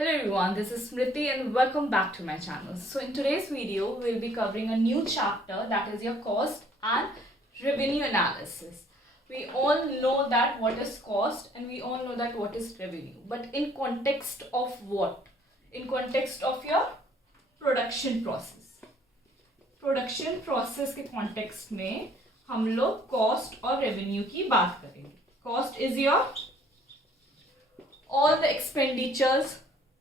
Hello everyone, this is Smriti and welcome back to my channel. So in today's video, we'll be covering a new chapter, that is your cost and revenue analysis. We all know that what is cost and we all know that what is revenue. But in context of what? In context of your production process. Production process के context में हम लोग cost और revenue की बात करेंगे. Cost is your all the expenditures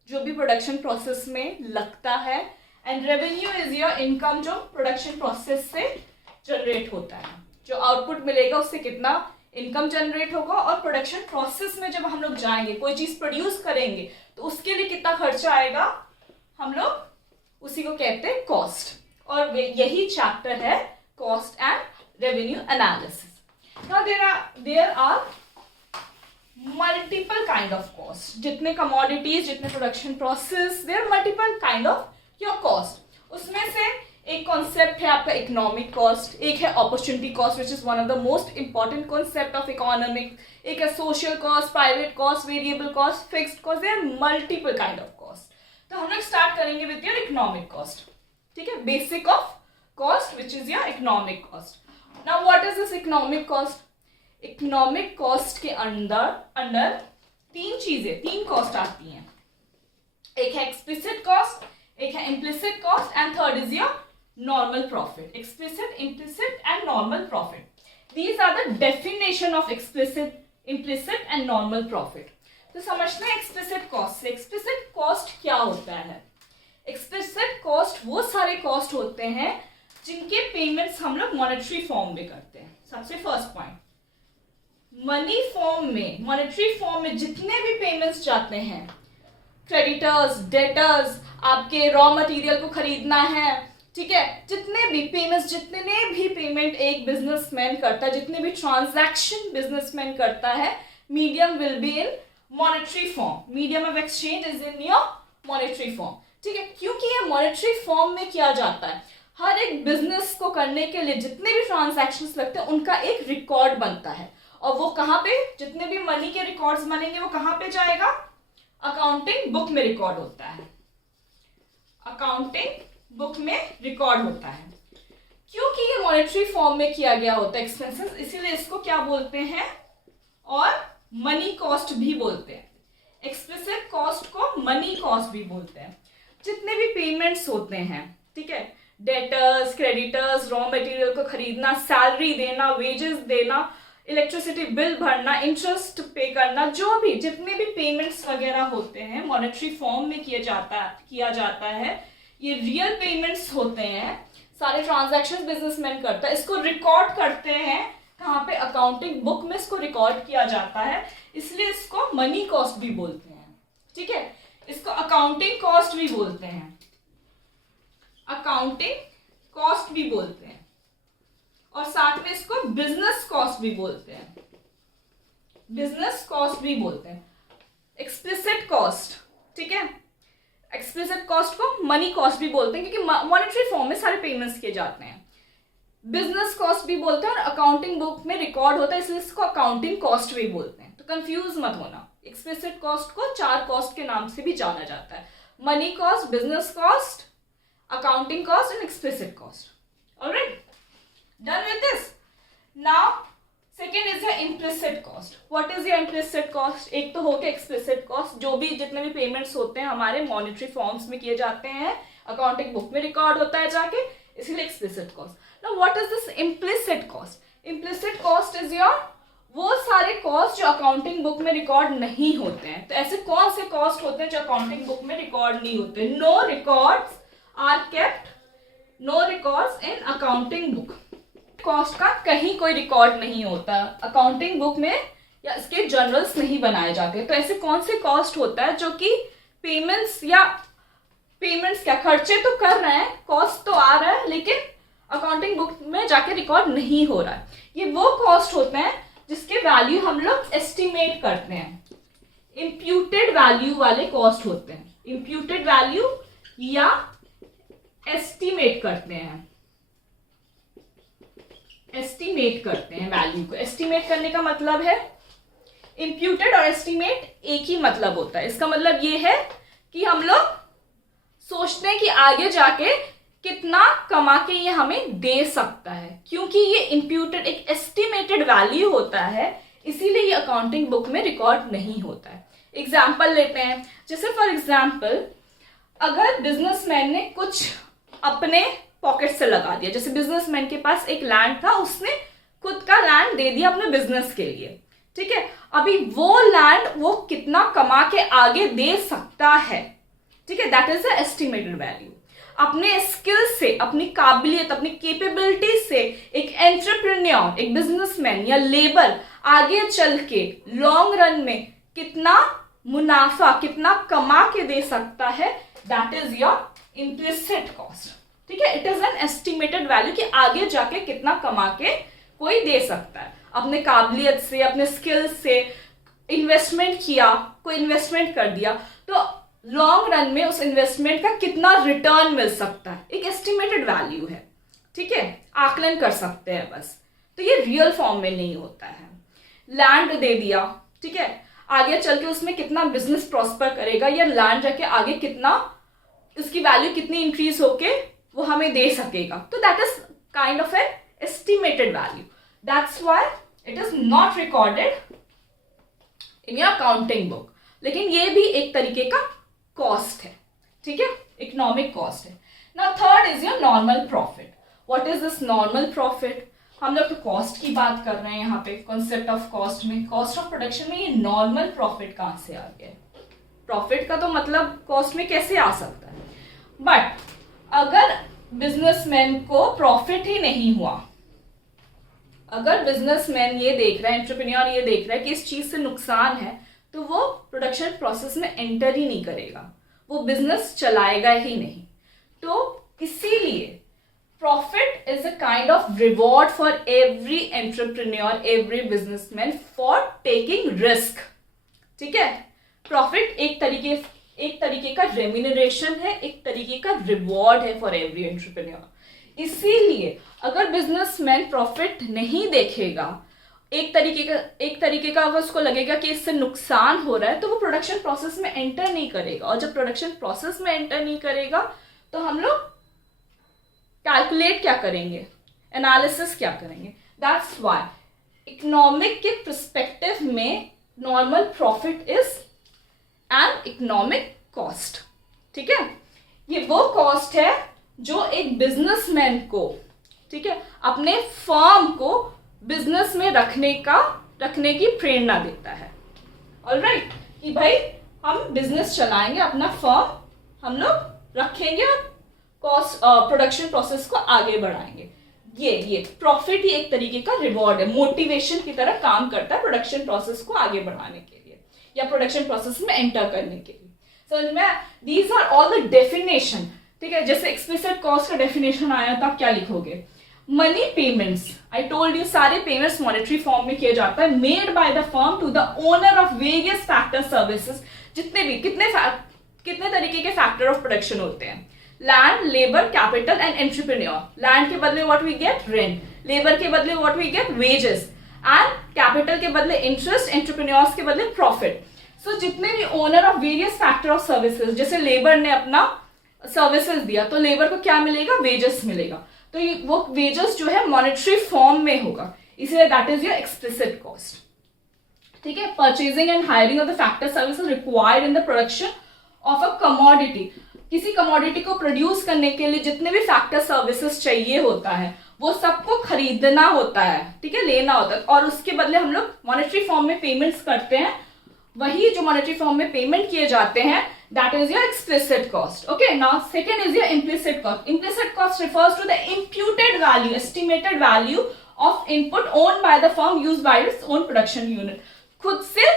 जो भी प्रोडक्शन प्रोसेस में लगता है and revenue is your income जो प्रोडक्शन प्रोसेस से जनरेट होता है. जो आउटपुट मिलेगा उससे कितना इनकम जनरेट होगा और प्रोडक्शन प्रोसेस में जब हम लोग जाएंगे कोई चीज प्रोड्यूस करेंगे तो उसके लिए कितना खर्चा आएगा हम लोग उसी को कहते हैं कॉस्ट. और यही चैप्टर है cost and revenue analysis. Now there are multiple kind of cost. जितने कमोडिटीज जितने production process there multiple kind of your cost. उसमें से एक कॉन्सेप्ट है आपका इकोनॉमिक कॉस्ट, एक है opportunity cost which is one of the most important concept of economic, एक है social cost, private cost, variable cost, fixed cost. There multiple kind of cost. तो हम लोग स्टार्ट करेंगे विद योर इकोनॉमिक कॉस्ट. ठीक है, basic of cost which is your economic cost. Now what is this economic cost? Economic cost के under तीन cost आती हैं. एक है एक्सप्लिसिट कॉस्ट, एक है implicit cost and third is your normal profit. Explicit, implicit and normal profit. These are the definition of explicit, implicit and normal profit. तो समझते हैं एक्सप्लिसिट कॉस्ट से. एक्सप्लिसिट कॉस्ट क्या होता है? एक्सप्लिसिट कॉस्ट वो सारे कॉस्ट होते हैं जिनके पेमेंट्स हम लोग मॉनेटरी फॉर्म में करते हैं. सबसे फर्स्ट पॉइंट, मनी फॉर्म में, मॉनेटरी फॉर्म में जितने भी पेमेंट्स जाते हैं, क्रेडिटर्स, डेटर्स, आपके रॉ मटेरियल को खरीदना है, ठीक है, जितने भी पेमेंट एक बिजनेसमैन करता है, जितने भी ट्रांजैक्शन बिजनेसमैन करता है, medium will be in monetary form. Medium of exchange is in your monetary form. ठीक है, क्योंकि ये मॉनेटरी फॉर्म में किया जाता है. हर एक बिजनेस को करने के लिए जितने भी ट्रांजैक्शंस लगते हैं उनका एक रिकॉर्ड बनता है. और वो कहाँ पे, जितने भी मनी के रिकॉर्ड्स बनेंगे वो कहाँ पे जाएगा? अकाउंटिंग बुक में रिकॉर्ड होता है. अकाउंटिंग बुक में रिकॉर्ड होता है. क्योंकि ये मॉनेटरी फॉर्म में किया गया होता है एक्सपेंसेस, इसीलिए इसको क्या बोलते हैं? और मनी कॉस्ट भी बोलते हैं. एक्सप्लिसिट कॉस्ट को मनी कॉस्ट भी बोलते हैं. जितने भी पेमेंट्स होते हैं, ठीक है, डेटर्स, क्रेडिटर्स, रॉ मटेरियल को खरीदना, सैलरी देना, वेजेस देना, इलेक्ट्रिसिटी बिल भरना, इंटरेस्ट पे करना, जो भी जितने भी पेमेंट्स वगैरह होते हैं मॉनेटरी फॉर्म में किया जाता है. ये रियल पेमेंट्स होते हैं, सारे ट्रांजैक्शंस बिजनेसमैन करता है. इसको रिकॉर्ड करते हैं कहाँ पे? अकाउंटिंग बुक में इसको रिकॉर्ड किया जाता है, इसलिए इसको मनी कॉस्ट भी बोलते हैं. ठीक है, इसको अकाउंटिंग कॉस्ट भी बोलते हैं, अकाउंटिंग कॉस्ट भी बोलते हैं, और साथ में इसको बिजनेस कॉस्ट भी बोलते हैं. बिजनेस कॉस्ट भी बोलते हैं. एक्सप्लिसिट कॉस्ट, ठीक है, एक्सप्लिसिट कॉस्ट को मनी कॉस्ट भी बोलते हैं क्योंकि मॉनेटरी फॉर्म में सारे पेमेंट्स किए जाते हैं. बिजनेस कॉस्ट भी बोलते हैं और अकाउंटिंग बुक में रिकॉर्ड होता है, इसलिए इसको अकाउंटिंग कॉस्ट भी बोलते हैं. तो कंफ्यूज मत होना. एक्सप्लिसिट कॉस्ट को 4 कॉस्ट के नाम से भी जाना जाता है: money cost, business cost, accounting cost and explicit cost. Alright, done with this. Now second is your implicit cost. What is your implicit cost? एक तो हो गया explicit cost, जो भी जितने भी पेमेंट्स होते हैं हमारे मॉनेटरी फॉर्म्स में किए जाते हैं, अकाउंटिंग बुक में रिकॉर्ड होता है जाके, इसीलिए explicit cost. Now what is this implicit cost? Implicit cost is your वो सारे कॉस्ट जो अकाउंटिंग बुक में रिकॉर्ड नहीं होते हैं. तो ऐसे कौन से कॉस्ट होते हैं जो अकाउंटिंग बुक में रिकॉर्ड नहीं होते? No records are kept, no records in accounting book. Cost का कहीं कोई रिकॉर्ड नहीं होता अकाउंटिंग बुक में, या इसके जर्नल्स नहीं बनाए जाते. तो ऐसे कौन से कॉस्ट होता है जो कि पेमेंट्स क्या खर्चे तो कर रहे हैं, कॉस्ट तो आ रहा है, लेकिन अकाउंटिंग बुक में जाके रिकॉर्ड नहीं हो रहा है. ये वो कॉस्ट होते हैं जिसके वैल्यू हम लोग एस्टिमेट करते हैं. इम्प्यूटेड वैल्यू वाले कॉस्ट होते हैं. इम्प्यूटेड वैल्यू या एस्टिमेट करते हैं, एस्टिमेट करते हैं वैल्यू को. एस्टिमेट करने का मतलब है, इम्प्यूटेड और एस्टिमेट एक ही मतलब होता है. इसका मतलब ये है कि हम लोग सोचते हैं कि आगे जाके कितना कमा के ये हमें दे सकता है, क्योंकि ये इम्प्यूटेड एक एस्टिमेटेड वैल्यू होता है, इसीलिए ये अकाउंटिंग बुक में रिकॉर्ड नहीं होता है। एग्जाम्पल लेते हैं, जैसे फॉर एग्जाम्पल अगर बिजनेसमैन ने कुछ अपने पॉकेट से लगा दिया, जैसे बिजनेसमैन के पास एक लैंड था, उसने खुद का लैंड दे दिया अपने बिजनेस के लिए, ठीक है। अभी वो लैंड वो कितना कमा के आगे दे सकता है, ठीक है, that is the estimated value. अपने स्किल से, अपनी काबिलियत, अपनी कैपेबिलिटी से एक एंटरप्रेन्योर, एक बिजनेसमैन या लेबर आगे चल के लॉन्ग रन में कितना मुनाफा, कितना कमा के दे सकता है, that is your implicit cost, ठीक है। It is an estimated value कि आगे जाके कितना कमा के कोई दे सकता है। अपने काबिलियत से, अपने स्किल से इन्वेस्टमेंट किया, कोई इन्वेस्टमेंट कर दिया, तो लॉन्ग रन में उस इन्वेस्टमेंट का कितना रिटर्न मिल सकता है, एक एस्टिमेटेड वैल्यू है, ठीक है, आकलन कर सकते हैं बस। तो ये रियल फॉर्म में नहीं होता है। लैंड दे दिया, ठीक है, आगे चल के उसमें कितना बिजनेस प्रॉस्पर करेगा, या लैंड जाके आगे कितना उसकी वैल्यू कितनी इंक्रीज होके वो हमें दे सकेगा, तो that is kind of an estimated value. That's why it is not recorded in your accounting book. लेकिन ये भी एक तरीके का कॉस्ट है, ठीक है, इकोनॉमिक कॉस्ट है। Now third is your normal profit. What is this normal profit? हम लोग तो कॉस्ट की बात कर रहे हैं यहाँ पे, कॉन्सेप्ट ऑफ कॉस्ट में, कॉस्ट ऑफ प्रोडक्शन में ये नॉर्मल प्रॉफिट कहाँ से आ गया? प्रॉफिट का तो मतलब कॉस्ट में कैसे आ सकता है? बट अगर बिजनेसमैन को प्रॉफिट ही नहीं हुआ, अगर बिजनेसमैन ये देख रहा है, एंटरप्रेन्योर ये देख रहा है कि इस चीज से नुकसान है, तो वो प्रोडक्शन प्रोसेस में एंटर ही नहीं करेगा, वो बिजनेस चलाएगा ही नहीं। तो इसीलिए profit is a kind of reward for every entrepreneur, every businessman for taking risk, ठीक है। प्रॉफिट एक तरीके का रेम्यूनरेशन है, एक तरीके का रिवॉर्ड है फॉर एवरी एंटरप्रेन्योर। इसीलिए अगर बिजनेसमैन प्रॉफिट नहीं देखेगा, एक तरीके का अगर उसको लगेगा कि इससे नुकसान हो रहा है, तो वो प्रोडक्शन प्रोसेस में एंटर नहीं करेगा। और जब प्रोडक्शन प्रोसेस में एंटर नहीं करेगा, तो हम लोग कैलकुलेट क्या करेंगे, एनालिसिस क्या करेंगे? दैट्स व्हाई इकोनॉमिक के पर्सपेक्टिव में normal profit is an economic cost, ठीक है। ये वो कॉस्ट है जो एक बिजनेसमैन को, ठीक है, अपने फर्म को बिजनेस में रखने की प्रेरणा देता है। ऑलराइट, कि भाई हम बिजनेस चलाएंगे, अपना फर्म हम लोग रखेंगे और कॉस्ट प्रोडक्शन प्रोसेस को आगे बढ़ाएंगे। ये प्रॉफिट ही एक तरीके का रिवॉर्ड है, मोटिवेशन की तरह काम करता है प्रोडक्शन प्रोसेस को आगे बढ़ाने के लिए या प्रोडक्शन प्रोसेस में एंटर करने के लिए। समझ में? These are all the definition, ठीक है। जैसे एक्सप्लिसिट कॉस्ट का डेफिनेशन आया तो आप क्या लिखोगे? Money payments, I told you, सारे पेमेंट्स मॉनेटरी फॉर्म में किए जाता है, made by the firm to the owner of various factor services. जितने भी कितने तरीके के फैक्टर ऑफ प्रोडक्शन होते हैं? Land, labour, capital and entrepreneur. Land के बदले what we get? Rent. Labour के बदले what we get? Wages. And capital के बदले इंटरेस्ट, एंटरप्रेन्योर्स के बदले प्रॉफिट। सो जितने भी owner of various factor of services, जैसे लेबर ने अपना सर्विसेज दिया, तो लेबर को क्या मिलेगा? वेजेस मिलेगा। तो वो वेजेस जो है मॉनेटरी फॉर्म में होगा, इसलिए that is your explicit cost, ठीक है। Purchasing and hiring of the factor services required in the production of a commodity. किसी कमोडिटी को प्रोड्यूस करने के लिए जितने भी फैक्टर सर्विसेज चाहिए होता है, वो सबको खरीदना होता है, ठीक है, लेना होता है, और उसके बदले हम लोग मॉनेटरी फॉर्म में पेमेंट्स करते हैं। वही जो मॉनेटरी फॉर्म में पेमेंट किए जाते हैं, that is your explicit cost. Okay, now second is your implicit cost. Implicit cost refers to the imputed value, estimated value of input owned by the firm used by its own production unit. खुद से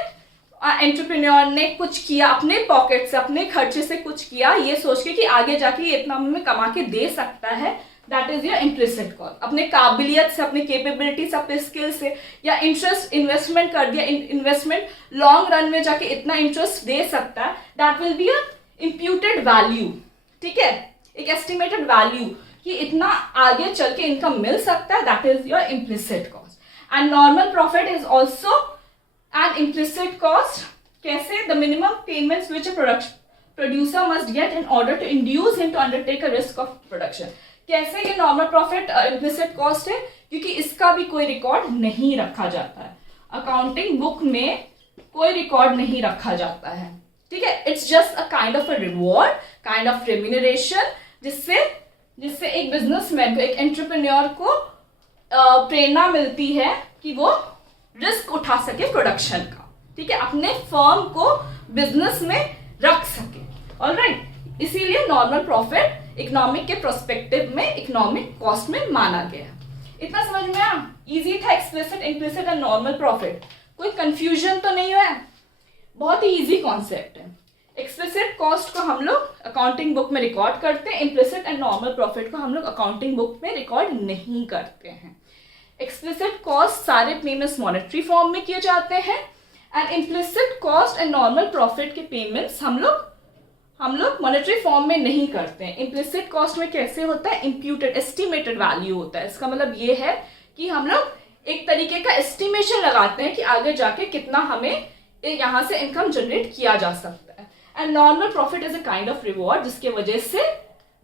entrepreneur ने कुछ किया, अपने pocket से, अपने खर्चे से कुछ किया, ये सोच के कि आगे जाके ये इतना में कमा के दे सकता है, that is your implicit cost. अपने काबिलियत से, अपने कैपेबिलिटी से, अपने स्किल से, या इंटरेस्ट इन्वेस्टमेंट कर दिया, इन्वेस्टमेंट लॉन्ग रन में जाके इतना इंटरेस्ट दे सकता है, that will be a imputed value, ठीक है, एक एस्टिमेटेड वैल्यू कि इतना आगे चल के इनकम मिल सकता है, that is your implicit cost. And normal profit is also an implicit cost. कैसे? The minimum payments which producer must get in order to induce him to undertake a risk of production. कैसे ये normal profit implicit cost है? क्योंकि इसका भी कोई record नहीं रखा जाता है, अकाउंटिंग बुक में कोई रिकॉर्ड नहीं रखा जाता है, ठीक है. It's just a kind of a reward, kind of remuneration, जिससे एक बिजनेसमैन को, एक एंटरप्रेन्योर को प्रेरणा मिलती है कि वो रिस्क उठा सके प्रोडक्शन का, ठीक है, अपने फर्म को बिजनेस में रख सके. ऑलराइट, इसीलिए नॉर्मल प्रॉफिट इकोनॉमिक के प्रोस्पेक्टिव में इकोनॉमिक कॉस्ट में माना गया. इतना समझ में आया? इजी था explicit, implicit and normal profit. कोई कंफ्यूजन तो नहीं हुआ? बहुत ही इजी कॉन्सेप्ट है. एक्सप्लिसिट कॉस्ट को हम लोग अकाउंटिंग बुक में रिकॉर्ड करते हैं, इम्प्लिसिट एंड नॉर्मल प्रॉफिट को हम लोग अकाउंटिंग बुक में रिकॉर्ड नहीं करते हैं. एक्सप्लिसिट कॉस्ट सारे पेमेंट्स मॉनेटरी फॉर्म में किए जाते हैं and implicit cost and normal profit के पेमेंट्स हम लोग मॉनेटरी फॉर्म में नहीं करते हैं. इम्प्लिसिट कॉस्ट में कैसे होता है? इम्प्यूटेड, एस्टिमेटेड वैल्यू होता है. इसका मतलब ये है कि हम लोग एक तरीके का एस्टिमेशन लगाते हैं कि आगे जाके कितना हमें यहाँ से इनकम जनरेट किया जा सकता है. And normal profit is a kind of reward, जिसके वजह से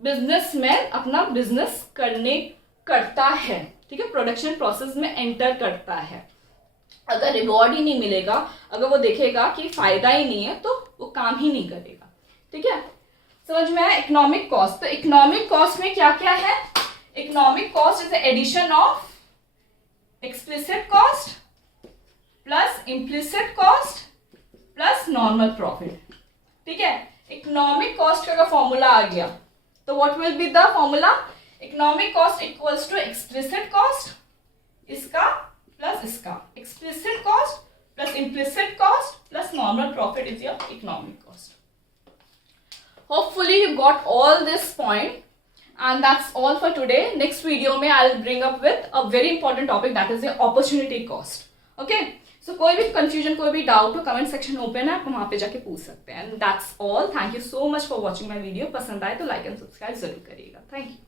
बिजनेसमैन अपना बिजनेस करता है, ठीक है, प्रोडक्शन प्रोसेस में एंटर करता है. अगर रिवॉर्ड ही नहीं मिलेगा, अगर वो देखेगा कि फायदा ही नहीं है, तो वो काम ही नहीं करेगा, ठीक है. समझ में आया? Economic cost. तो इकोनॉमिक कॉस्ट में क्या क्या है? Economic cost is the addition of explicit cost plus implicit cost plus normal profit, ठीक है. इकोनॉमिक कॉस्ट का फॉर्मूला आ गया, तो what will be the formula? Economic cost equals to explicit cost, इसका प्लस इसका, explicit cost plus implicit cost plus normal profit is your economic cost. Hopefully you got all this point, and that's all for today. Next video में I'll bring up with a very important topic, that is the opportunity cost. Okay? So कोई भी confusion, कोई भी doubt हो, comment section open है, आप वहाँ पे जाके पूछ सकते हैं. And that's all. Thank you so much for watching my video. पसंद आए तो like and subscribe जरूर करिएगा. Thank you.